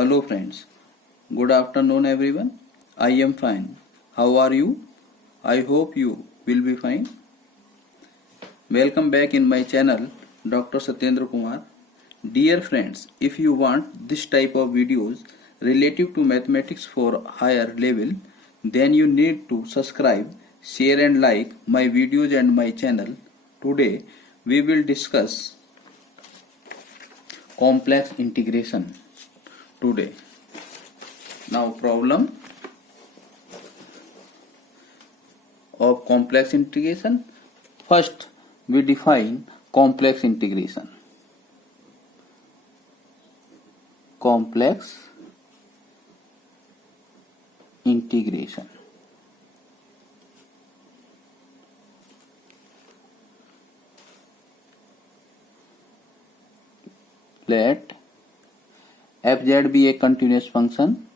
Hello friends. Good afternoon everyone. I am fine. How are you? I hope you will be fine. Welcome back in my channel Dr. Satyendra Kumar. Dear friends, if you want this type of videos relative to mathematics for higher level, then you need to subscribe, share and like my videos and my channel. Today we will discuss complex integration today. Now problem of complex integration. First we define complex integration. Complex integration. Let fz be a continuous function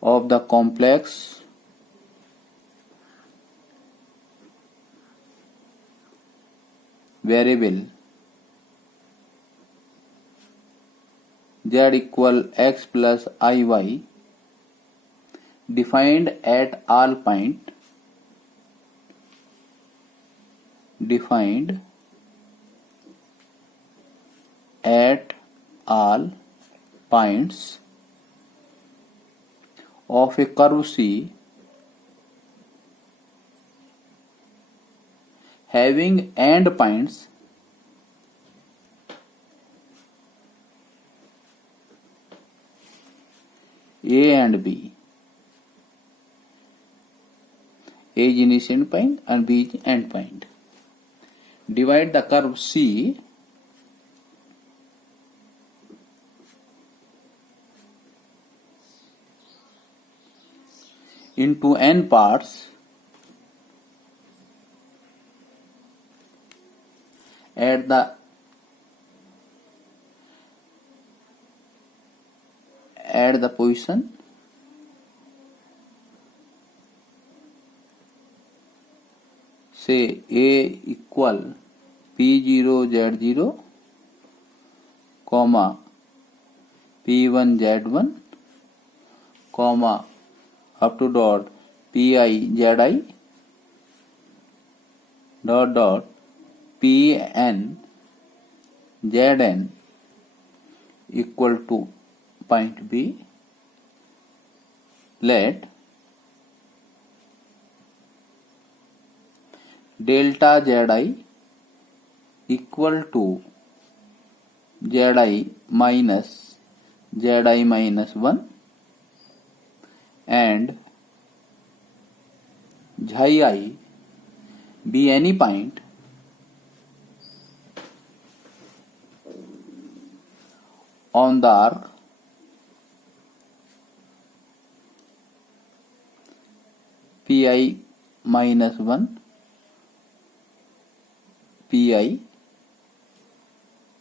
of the complex variable z equal x plus iy defined at all point of a curve C having endpoints A and B. A is initial point and B is end point. Divide the curve C into n parts at the position say A equal P0 Z0 comma P1 Z1 comma up to dot Pi Zi dot Pn Zn equal to point B. Let delta Zi equal to Zi minus 1 and Xi be any point on the arc Pi minus 1 Pi,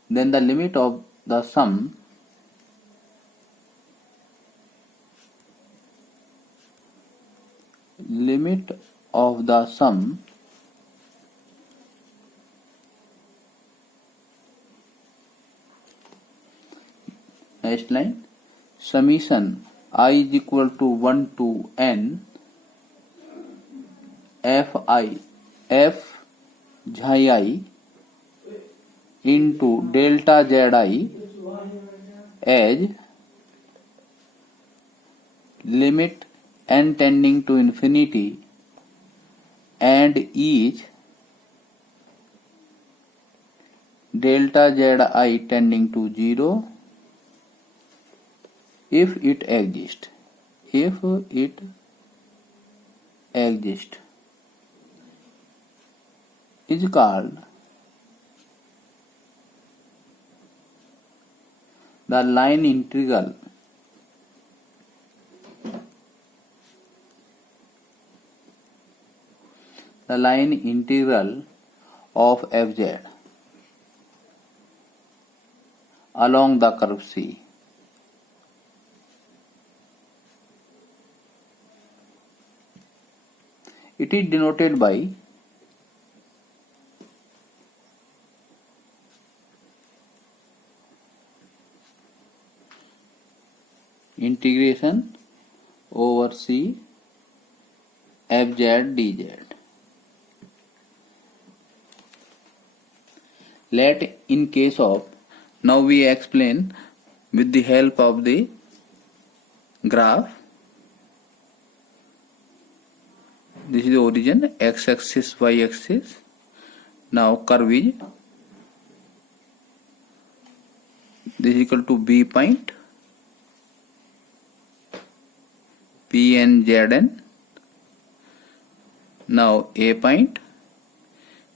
then the limit of the sum next line summation I is equal to 1 to n Fi f Xi into delta Zi as limit n tending to infinity and each delta Zi tending to 0 if it exists. Is called the line integral of fz along the curve C. It is denoted by integration over C f z dz. Let in case of, now we explain with the help of the graph. This is the origin, x axis, y axis. Now curve is, this is equal to B point, P and Z n. Now A point,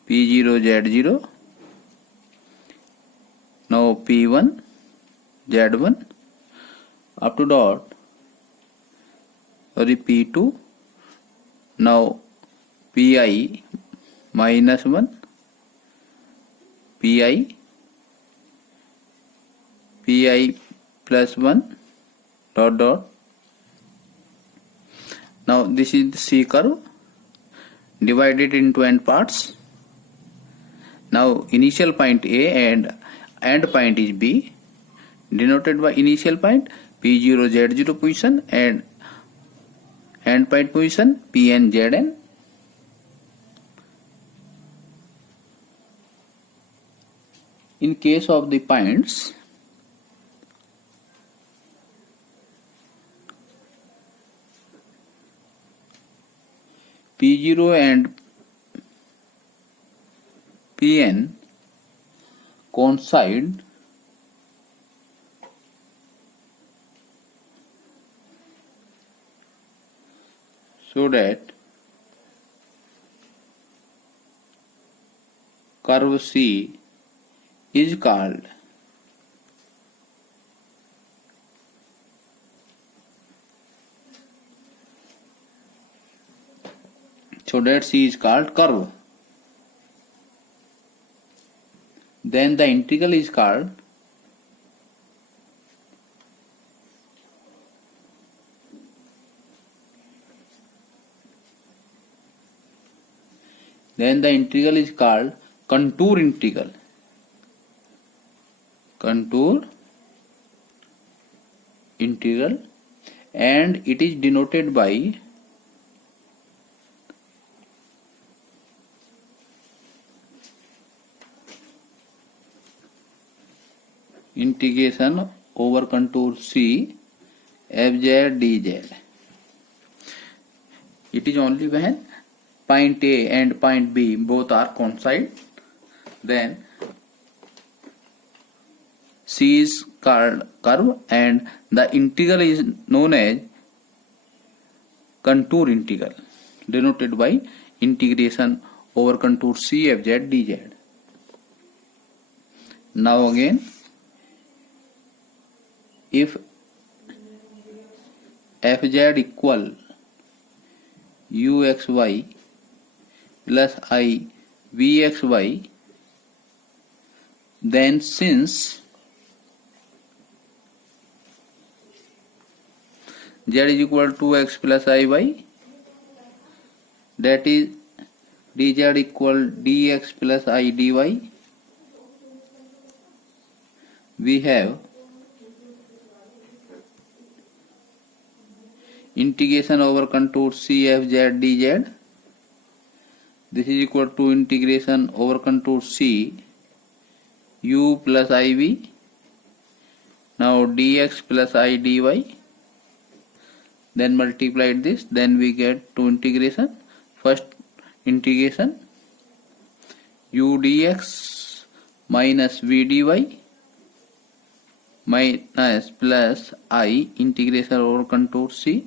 P0 Z0. Now P1 Z1 up to dot, sorry, P2. Now Pi minus 1, Pi plus 1 dot dot. Now this is the C curve divided into n parts. Now initial point A and end point is B, denoted by initial point P0 Z0 position and end point position P and Zn. In case of the points, P0 and Pn coincide so that curve C is called curve. Then the integral is called contour integral. Contour integral, and it is denoted by integration over contour C fz dz. It is only when point A and point B both are coincide, then C is called curve and the integral is known as contour integral, denoted by integration over contour C fz dz. Now again, if fz equal uxy plus I vxy, then since z is equal to x plus iy, that is dz equal dx plus I dy, we have integration over contour C fz dz. This is equal to integration over contour C u plus iv. Now dx plus I dy. Then multiplied this, then we get to integration. First integration u dx minus v dy minus plus I integration over contour C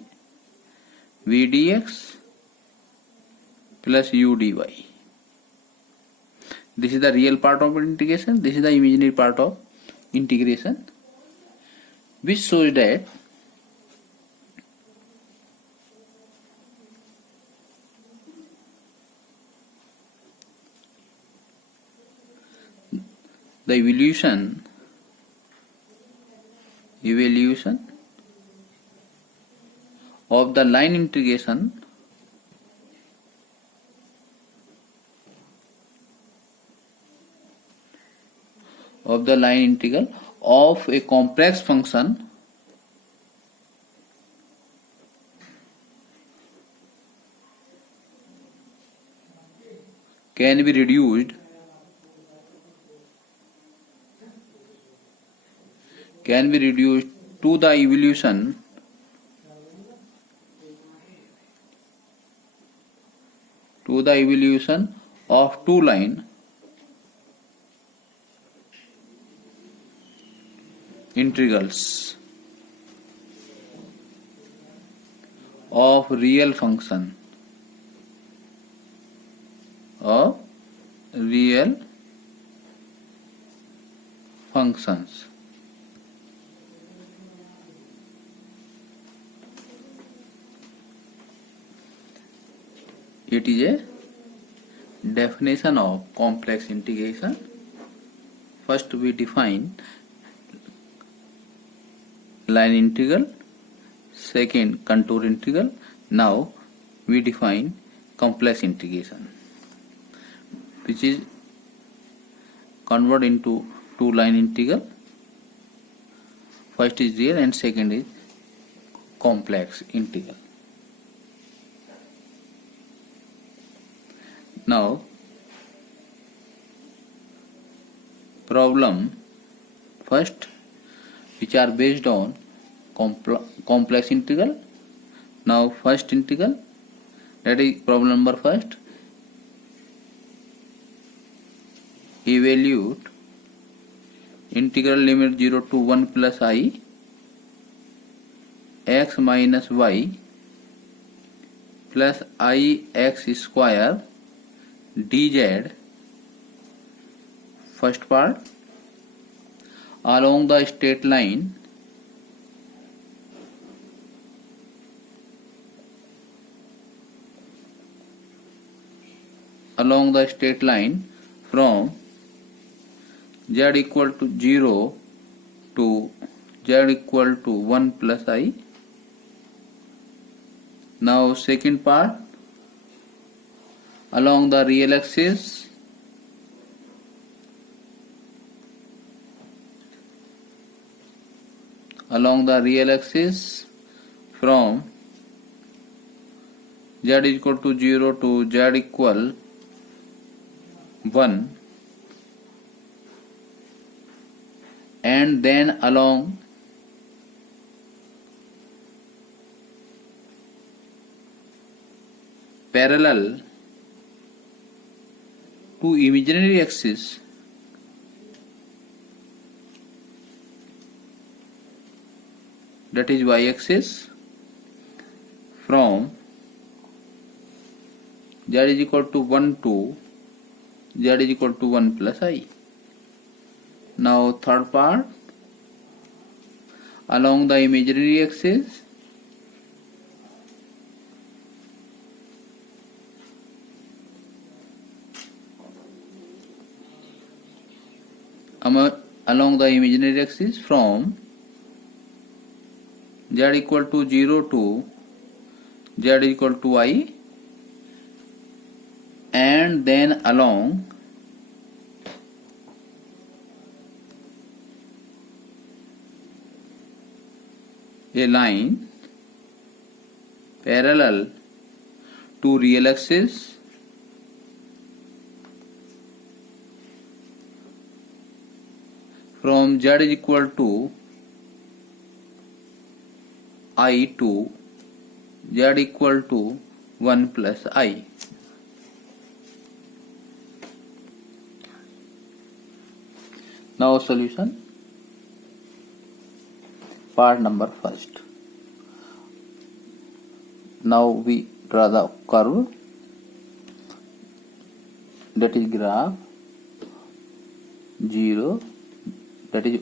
v dx plus u dy. This is the real part of integration, this is the imaginary part of integration, which shows that the evolution of the line integration of the line integral of a complex function can be reduced to the evolution of two line integrals of real functions. It is a definition of complex integration. First we define line integral, second contour integral. Now we define complex integration, which is converted into two line integral. First is real and second is complex integral. Now problem first, which are based on complex integral. Now first integral, that is problem number first. Evaluate integral limit 0 to 1 plus I x minus y plus I x square dz, first part, along the straight line from z equal to 0 to z equal to 1 plus I. Now second part, along the real axis from z equal to 0 to z equal 1, and then along parallel to imaginary axis that is y axis from z is equal to 1 to z is equal to 1 plus I. Now third part, along the imaginary axis from z equal to 0 to z equal to I, and then along a line parallel to real axis from z is equal to I to z equal to 1 plus I. Now solution. Part number first. Now we draw the curve, that is graph 0, that is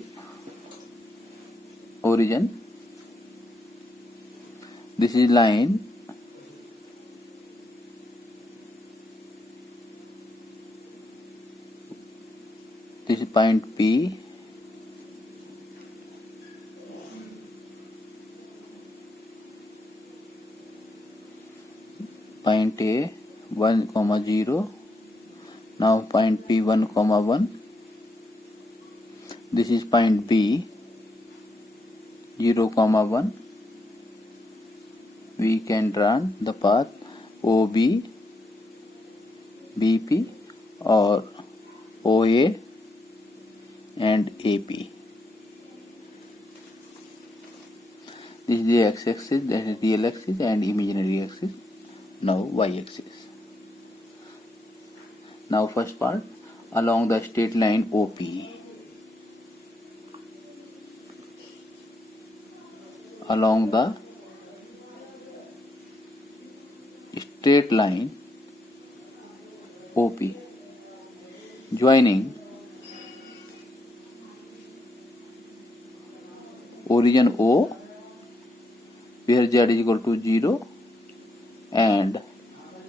origin. This is line, this is point P, point A 1, 0. Now point P 1, 1. This is point B, 0, 1. We can draw the path OB, BP or OA and AP. This is the x-axis, that is real axis, and imaginary axis. Now y-axis. Now first part, along the straight line OP. Along the straight line OP, joining origin O, where z is equal to 0, and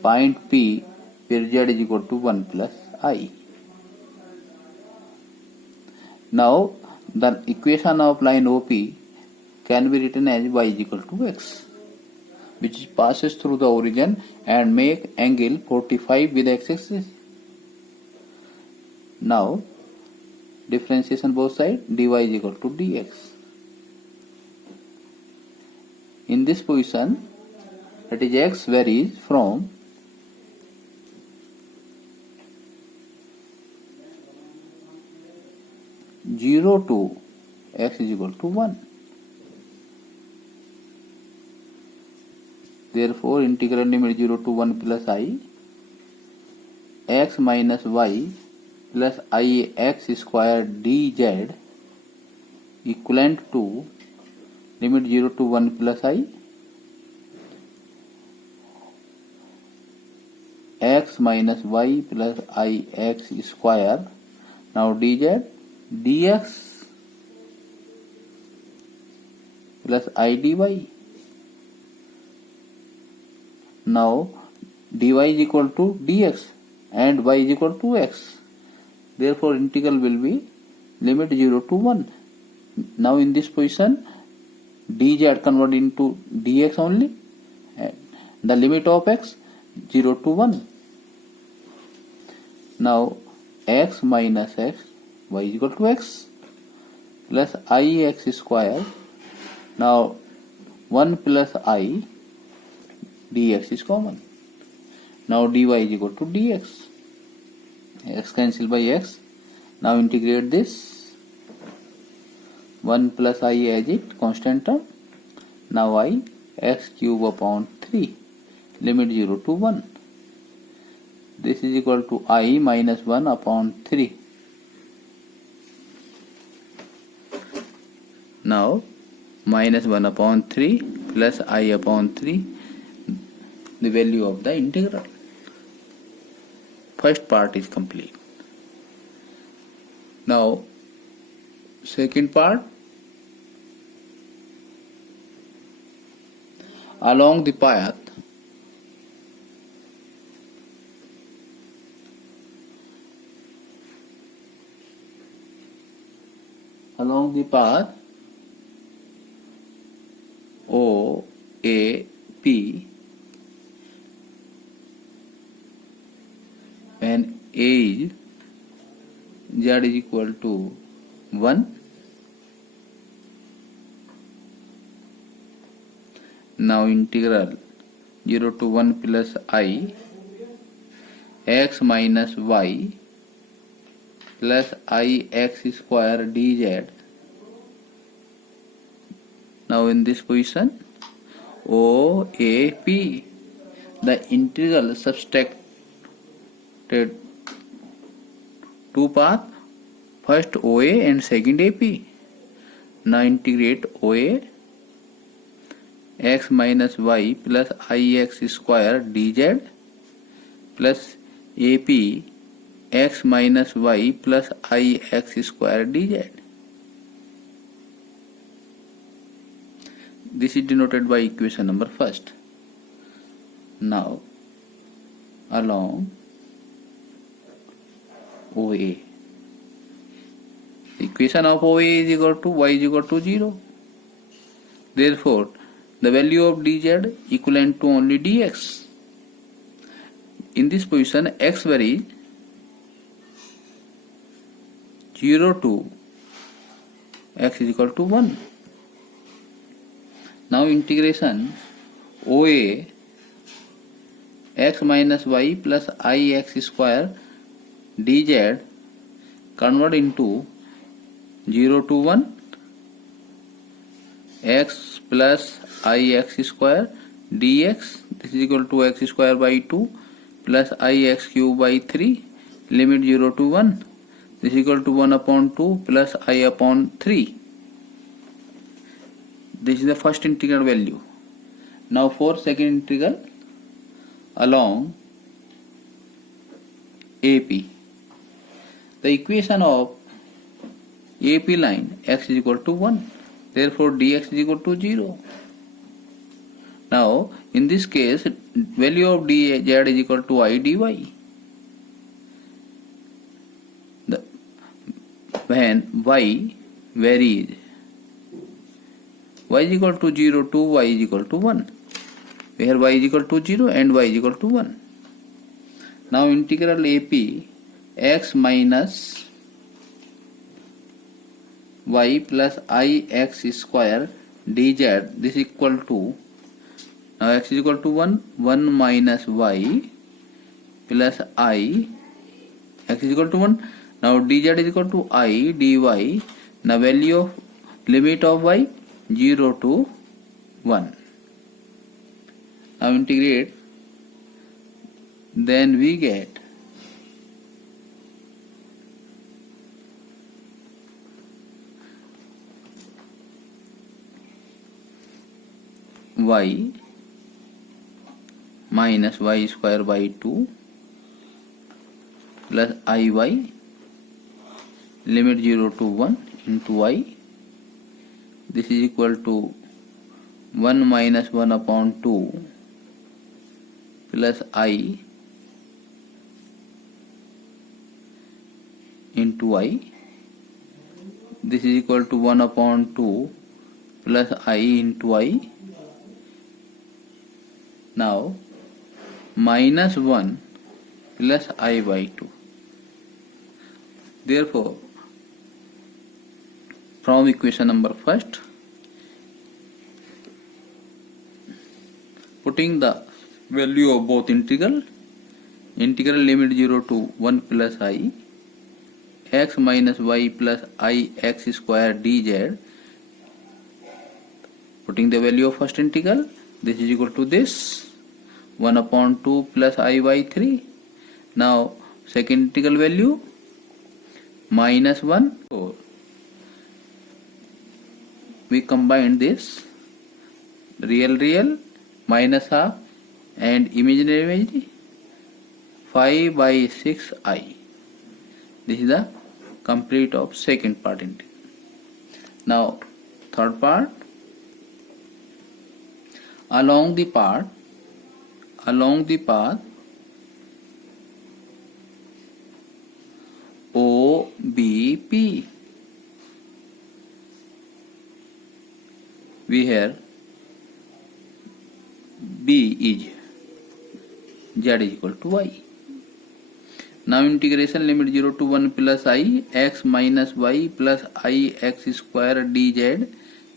point P, where z is equal to 1 plus I. Now the equation of line OP can be written as y is equal to x, which passes through the origin and make angle 45 with x-axis. Now differentiation both sides, dy is equal to dx. In this position, that is x varies from 0 to x is equal to 1. Therefore, integral limit 0 to 1 plus I, x minus y plus I x square dz equivalent to limit 0 to 1 plus I, x minus y plus I x square. Now dz dx plus I dy. Now dy is equal to dx and y is equal to x. Therefore integral will be limit 0 to 1. Now in this position dz converted into dx only, and the limit of x 0 to 1. Now x minus x, y is equal to x plus I x square. Now 1 plus I dx is common. Now dy is equal to dx. X cancel by x. Now integrate this. 1 plus I as it, constant term. Now I x cube upon 3. Limit 0 to 1. This is equal to I minus 1 upon 3. Now minus 1 upon 3 plus I upon 3, the value of the integral. First part is complete. Now second part, along the path O A P, when A is z is equal to 1. Now integral 0 to 1 plus I x minus y plus I x square dz. Now in this position O A P, the integral subtracted two paths, first OA and second AP. Now integrate OA x minus y plus ix square dz plus AP x minus y plus ix square dz. This is denoted by equation number first. Now along OA, equation of OA is equal to y is equal to 0. Therefore the value of dz equivalent to only dx. In this position x varies 0 to x is equal to 1. Now integration OA x minus y plus ix square dz convert into 0 to 1 x plus ix square dx, this is equal to x square by 2 plus ix cube by 3, limit 0 to 1, this is equal to 1 upon 2 plus I upon 3. This is the first integral value. Now for second integral along AP, the equation of AP line x is equal to 1, therefore dx is equal to 0. Now in this case value of dz is equal to I dy. When y varies, y is equal to 0 to y is equal to 1, where y is equal to 0 and y is equal to 1. Now integral AP x minus y plus ix square dz, this is equal to, now x is equal to 1 minus y plus I, x is equal to 1. Now dz is equal to I dy. Now value of limit of y 0 to 1. Now integrate, then we get y minus y square by 2 plus iy, limit 0 to 1 into y, this is equal to 1 minus 1 upon 2 plus I into y, this is equal to 1 upon 2 plus I into y. Now minus 1 plus I by 2. Therefore from equation number first, putting the value of both integral limit 0 to 1 plus I, x minus y plus ix square dz, putting the value of first integral, this is equal to this 1 upon 2 plus I by 3. Now second integral value minus 1, so we combine this real minus half and imaginary 5 by 6 I. This is the complete of second part integral. Now third part, along the path OBP, where B is z is equal to y. Now integration limit 0 to 1 plus I, x minus y plus ix square dz,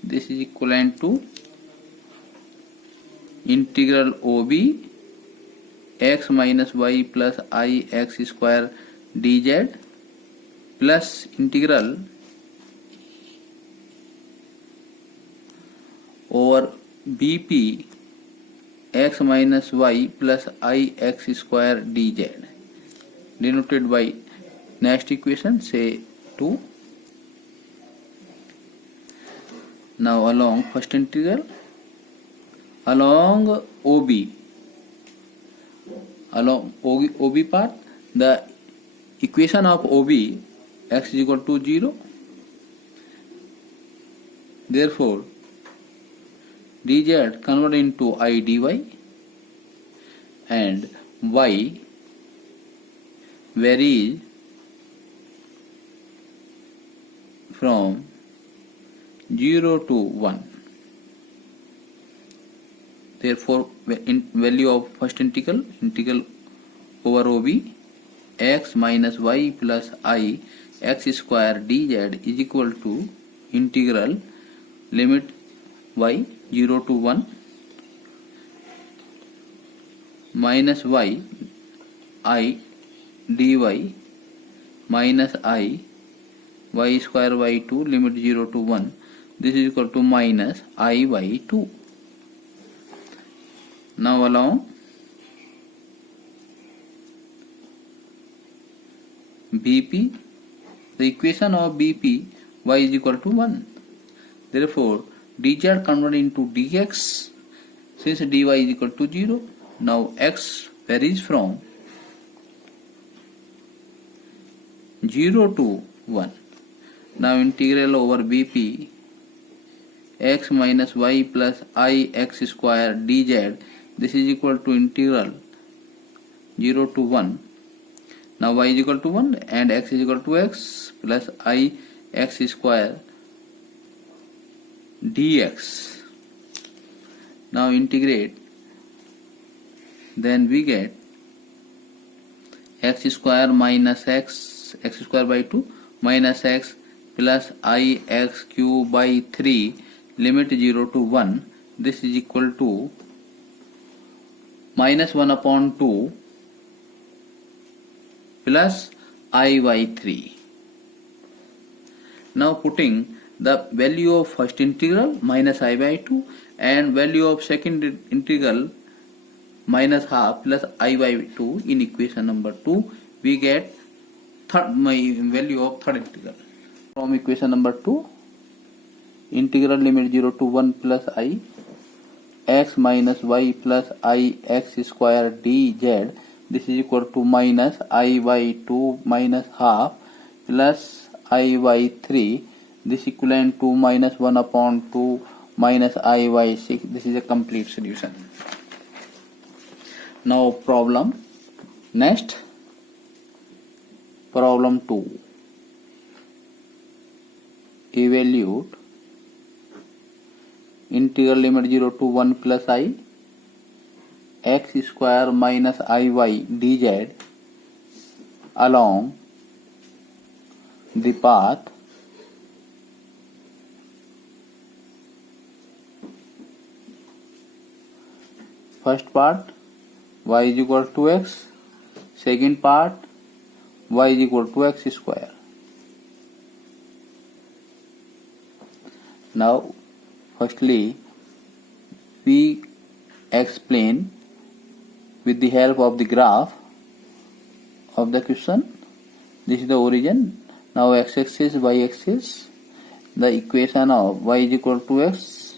this is equivalent to integral OB x minus y plus ix square dz plus integral over BP x minus y plus ix square dz, denoted by next equation, say 2. Now along first integral, along OB path, the equation of OB x is equal to 0. Therefore dz convert into I dy and y varies from 0 to 1. Therefore value of first integral over OB x minus y plus I x square dz is equal to integral limit y 0 to 1 minus y I dy minus I y square by 2 limit 0 to 1. This is equal to minus I by 2. Now along BP, the equation of BP y is equal to 1. Therefore, dz converted into dx since dy is equal to 0. Now x varies from 0 to 1. Now integral over BP x minus y plus I x square dz, this is equal to integral 0 to 1. Now y is equal to 1 and x is equal to x plus I x square dx. Now integrate, then we get x square minus x square by 2 minus x plus I x cube by 3 limit 0 to 1. This is equal to minus 1 upon 2 plus I by 3. Now putting the value of first integral minus I by 2 and value of second integral minus half plus I by 2 in equation number 2, we get value of third integral. From equation number 2, integral limit 0 to 1 plus I x minus y plus I x square dz, this is equal to minus I by 2 minus half plus I by 3, this equivalent to minus 1 upon 2 minus I by 6. This is a complete solution. Now problem next, problem 2. Evaluate integral limit 0 to 1 plus I x square minus IY dz along the path first part y is equal to x, second part y is equal to x square. Now firstly we explain with the help of the graph of the question. This is the origin. Now x-axis, y-axis, the equation of y is equal to x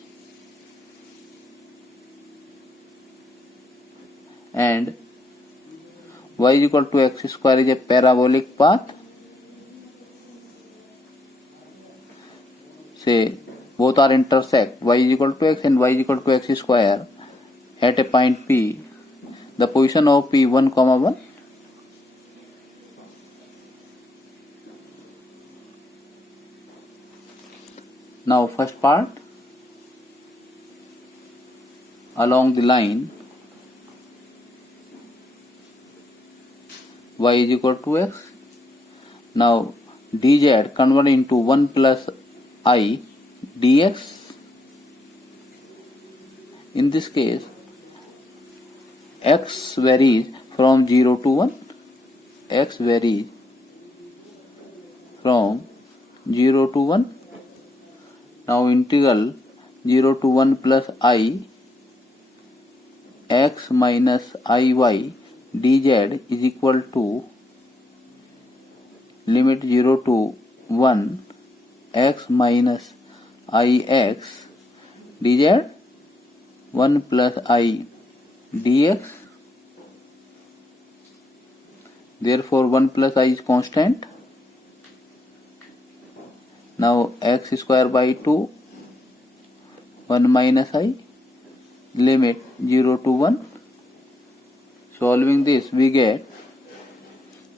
and y is equal to x square is a parabolic path. Say both are intersect, y is equal to x and y is equal to x square at a point P. The position of P 1, 1. Now first part, along the line y is equal to x. Now dz convert into 1 plus I dx. In this case x varies from 0 to 1. X varies from 0 to 1. Now integral 0 to 1 plus I x minus Iy dz is equal to limit 0 to 1 x minus Ix dz 1 plus I dx. Therefore 1 plus I is constant. Now x square by 2 1 minus I limit 0 to 1. Solving this we get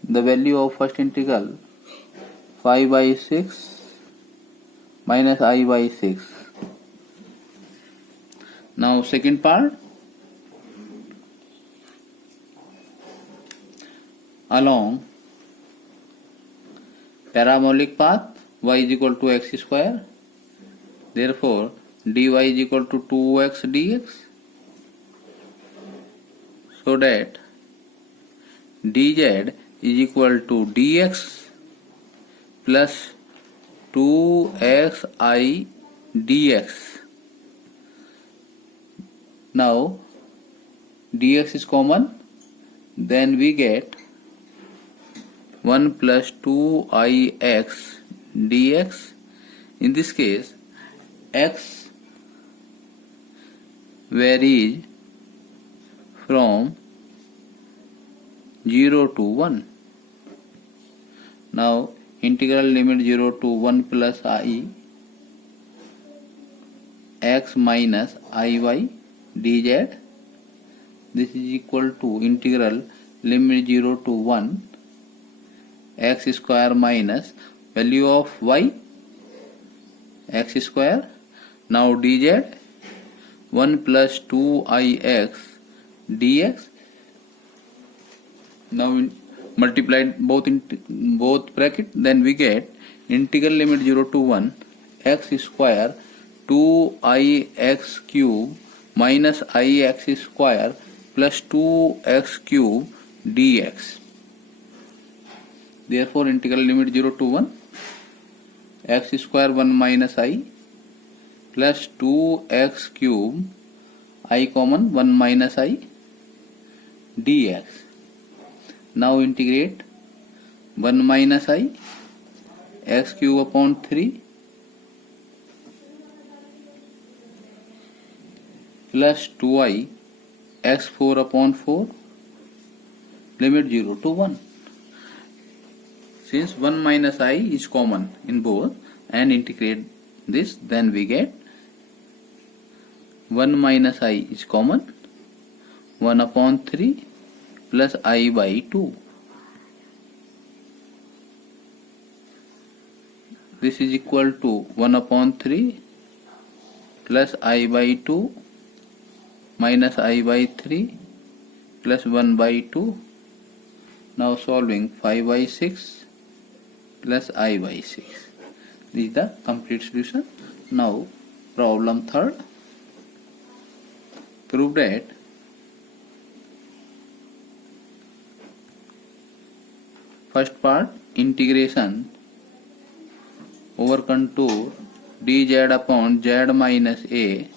the value of first integral 5 by 6 minus I by 6. Now second part, along parabolic path y is equal to x square Therefore, dy is equal to 2x dx. So that dz is equal to dx plus 2xi dx. Now dx is common, then we get 1 plus 2ix dx. In this case, x varies from 0 to 1. Now integral limit 0 to 1 plus I x minus iy dz. This is equal to integral limit 0 to 1 x square minus value of y x square. Now dz 1 plus 2ix dx. Now multiplied both bracket, then we get integral limit 0 to 1 x square 2ix cube minus ix square plus 2x cube dx. Therefore integral limit 0 to 1 x square 1 minus I plus 2x cube I common 1 minus I dx. Now integrate 1 minus I x cube upon 3 plus 2I x4 upon 4 limit 0 to 1. Since 1 minus I is common in both and integrate this, then we get 1 minus I is common, 1 upon 3 plus I by 2. This is equal to 1 upon 3 plus I by 2 minus I by 3 plus 1 by 2. Now solving 5 by 6 plus I by 6. This is the complete solution. Now problem third. Prove that first part integration over contour dz upon z minus a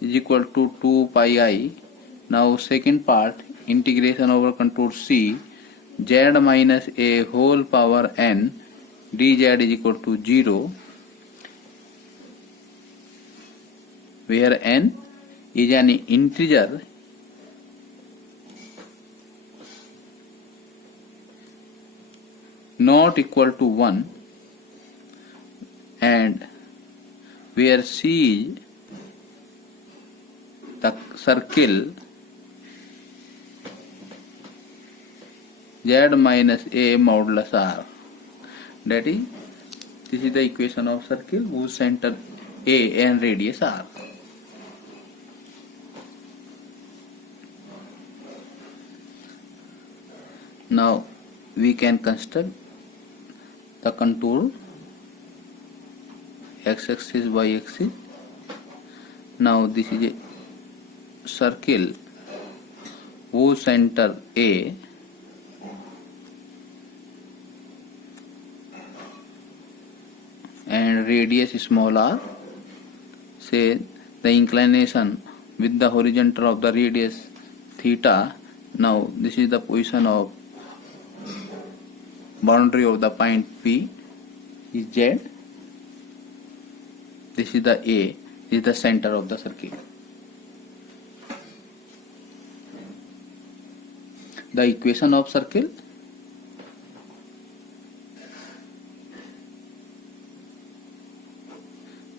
is equal to 2 pi I. Now second part integration over contour C z minus a whole power n dz is equal to 0, where n is an integer not equal to 1 and where C is the circle z minus a modulus r. That is, this is the equation of circle whose center a and radius r. Now we can construct the contour x-axis, y-axis. Now this is a circle whose center A and radius small r. Say the inclination with the horizontal of the radius theta. Now this is the position of boundary of the point P is Z. This is the A, is the center of the circle. The equation of circle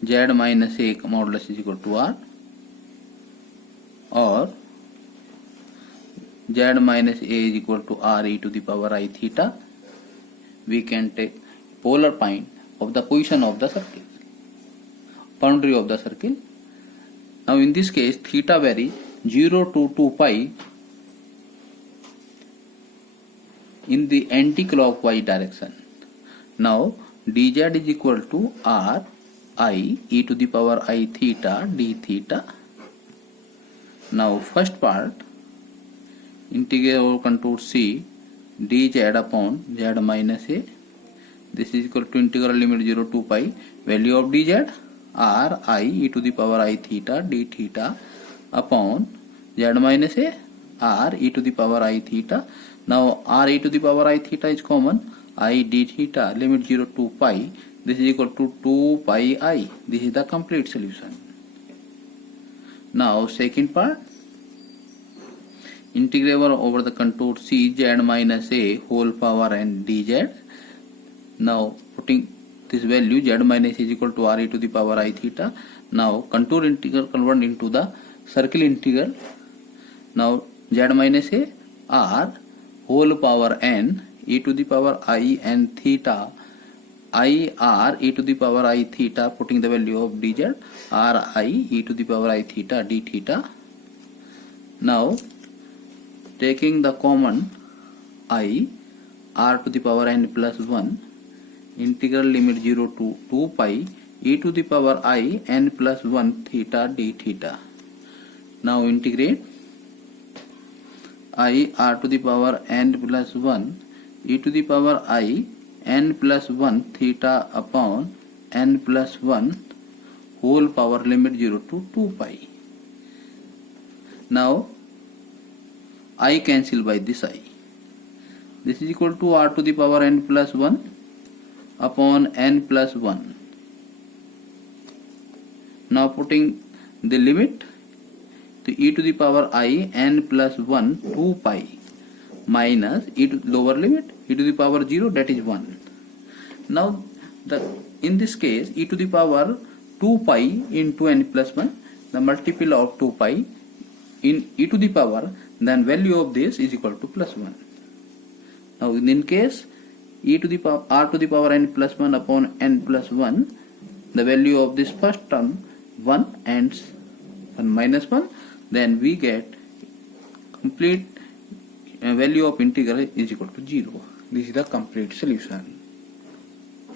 z minus a modulus is equal to r, or z minus a is equal to r e to the power I theta. We can take polar point of the position of the circle, boundary of the circle. Now in this case theta varies 0 to 2 pi in the anti-clockwise direction. Now dz is equal to r I e to the power I theta d theta. Now first part, integral over contour C dz upon z minus a. This is equal to integral limit 0 to pi. Value of dz r I e to the power I theta d theta upon z minus a r e to the power I theta. Now r e to the power I theta is common. I d theta limit 0 to pi. This is equal to 2 pi I. This is the complete solution. Now second part, integral over the contour C z minus a whole power n dz. Now putting this value z minus is equal to r e to the power I theta. Now contour integral convert into the circle integral. Now z minus a r whole power n e to the power I n theta I r e to the power I theta, putting the value of dz r I e to the power I theta d theta. Now taking the common I r to the power n plus 1, integral limit 0 to 2 pi e to the power I n plus 1 theta d theta. Now integrate I r to the power n plus 1 e to the power I n plus 1 theta upon n plus 1 whole power limit 0 to 2 pi. Now I cancel by this I. This is equal to r to the power n plus 1 upon n plus 1. Now putting the limit to e to the power I n plus 1 2 pi minus e to lower limit e to the power 0, that is 1. Now in this case e to the power 2 pi into n plus 1, the multiple of 2 pi in e to the power, then value of this is equal to plus 1. Now in case e to the power r to the power n plus 1 upon n plus 1, the value of this first term 1 and 1 minus 1, then we get complete value of integral is equal to 0. This is the complete solution.